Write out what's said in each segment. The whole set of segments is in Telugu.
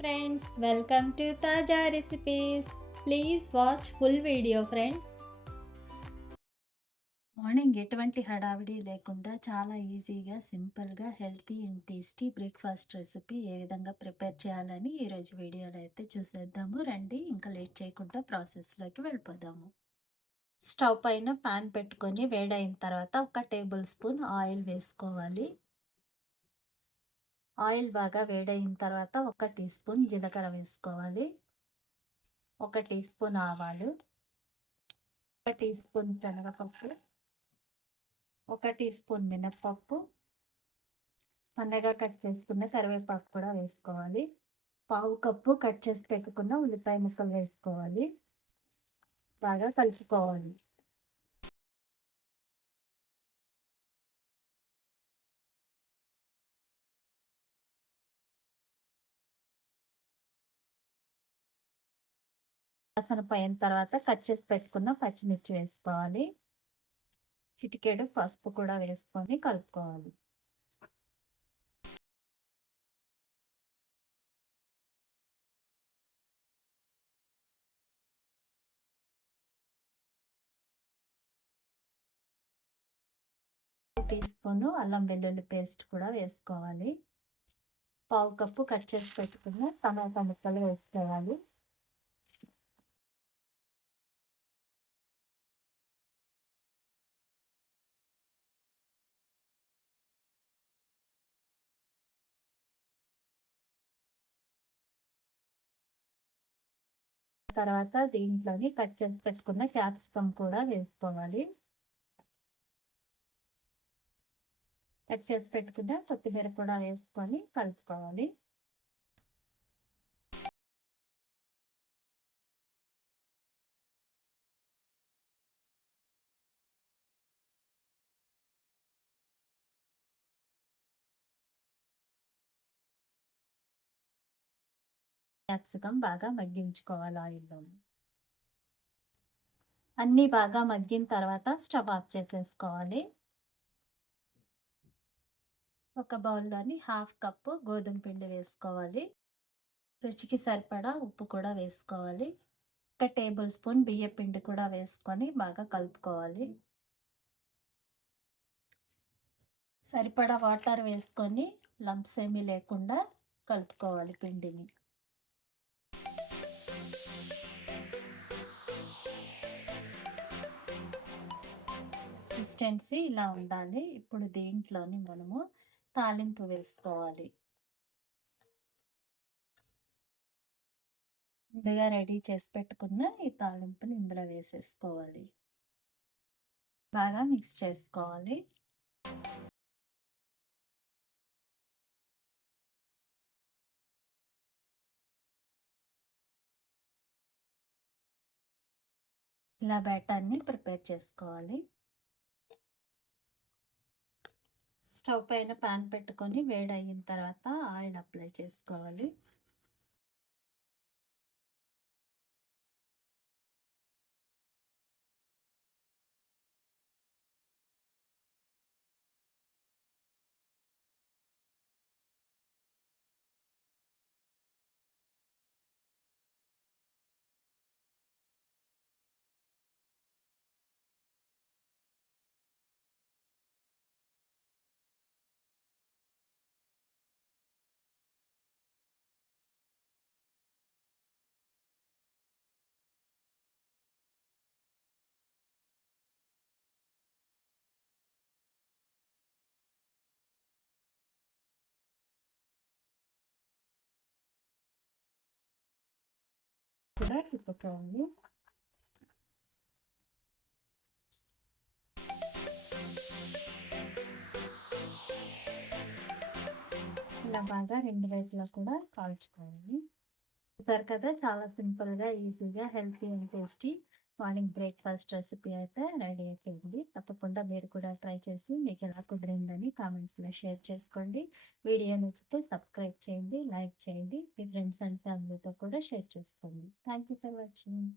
ఫ్రెండ్స్, వెల్కమ్ టు తాజా recipes. Please watch full video friends. Morning ఎటువంటి హడావిడి లేకుండా చాలా ఈజీగా, సింపుల్గా, healthy and tasty breakfast recipe ఏ విధంగా ప్రిపేర్ చేయాలని ఈరోజు వీడియోలో అయితే చూసేద్దాము. రండి, ఇంకా లేట్ చేయకుండా ప్రాసెస్లోకి వెళ్ళిపోదాము. స్టవ్ పైన పాన్ పెట్టుకొని వేడైన తర్వాత 1 టేబుల్ స్పూన్ ఆయిల్ వేసుకోవాలి. ఆయిల్ బాగా వేడైన తర్వాత 1 టీ స్పూన్ జీలకర్ర వేసుకోవాలి. 1 టీ స్పూన్ ఆవాలు, 1 టీ స్పూన్ శనగపప్పు, 1 టీ స్పూన్ మినప్పప్పు, సన్నగా కట్ చేసుకున్న కరివేపాకు కూడా వేసుకోవాలి. పావు కప్పు కట్ చేసి పెట్టుకున్న ఉల్లిపాయ ముక్కలు వేసుకోవాలి. బాగా కలుపుకోవాలి. వాసన పోయిన తర్వాత కట్ చేసి పెట్టుకున్న పచ్చిమిర్చి వేసుకోవాలి. చిటికెడు పసుపు కూడా వేసుకొని కలుపుకోవాలి. టీ స్పూన్ అల్లం వెల్లుల్లి పేస్ట్ కూడా వేసుకోవాలి. పావు కప్పు కట్ చేసి పెట్టుకున్న టమాటా ముక్కలు వేసుకోవాలి. తర్వాత దీంట్లోని కట్ చేసి పెట్టుకున్న క్యాప్సికమ్ కూడా వేసుకోవాలి. కట్ చేసి పెట్టుకున్న కొత్తిమీర కూడా వేసుకొని కలుపుకోవాలి. క్యాప్సికమ్ బాగా మగ్గించుకోవాలి ఆయిల్లో. అన్నీ బాగా మగ్గిన తర్వాత స్టవ్ ఆఫ్ చేసేసుకోవాలి. ఒక బౌల్లోని 1/2 కప్పు గోధుమ పిండి వేసుకోవాలి. రుచికి సరిపడా ఉప్పు కూడా వేసుకోవాలి. 1 టేబుల్ స్పూన్ బియ్య పిండి కూడా వేసుకొని బాగా కలుపుకోవాలి. సరిపడా వాటర్ వేసుకొని లంప్స్ ఏమీ లేకుండా కలుపుకోవాలి పిండిని. కన్సిస్టెన్సీ ఇలా ఉండాలి. ఇప్పుడు దీంట్లోని మనము తాలింపు వేసుకోవాలి. ముందుగా రెడీ చేసి పెట్టుకున్న ఈ తాలింపుని ఇందులో వేసేసుకోవాలి. బాగా మిక్స్ చేసుకోవాలి. ఇలా బ్యాటర్ని ప్రిపేర్ చేసుకోవాలి. స్టవ్ పైన పాన్ పెట్టుకొని వేడయిన తర్వాత ఆయిల్ అప్లై చేసుకోవాలి. కూడా తిప్పుకోవాలి. ఇలా బాగా 2 వైపులా కూడా కాల్చుకోవాలి. చూసారు కదా, చాలా సింపుల్గా, ఈజీగా, healthy and tasty morning breakfast recipe అయితే రెడీ అయిపోయింది. తప్పకుండా మీరు కూడా ట్రై చేసి మీకు ఎలా కుదిరిందని కామెంట్స్లో షేర్ చేసుకోండి. వీడియో నచ్చితే సబ్స్క్రైబ్ చేయండి, లైక్ చేయండి, మీ ఫ్రెండ్స్ అండ్ ఫ్యామిలీతో కూడా షేర్ చేసుకోండి. Thank you for watching.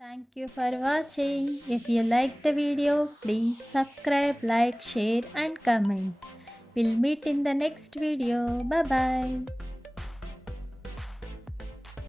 Thank you for watching. If you like the video, please subscribe, like, share and comment. We'll meet in the next video. Bye bye.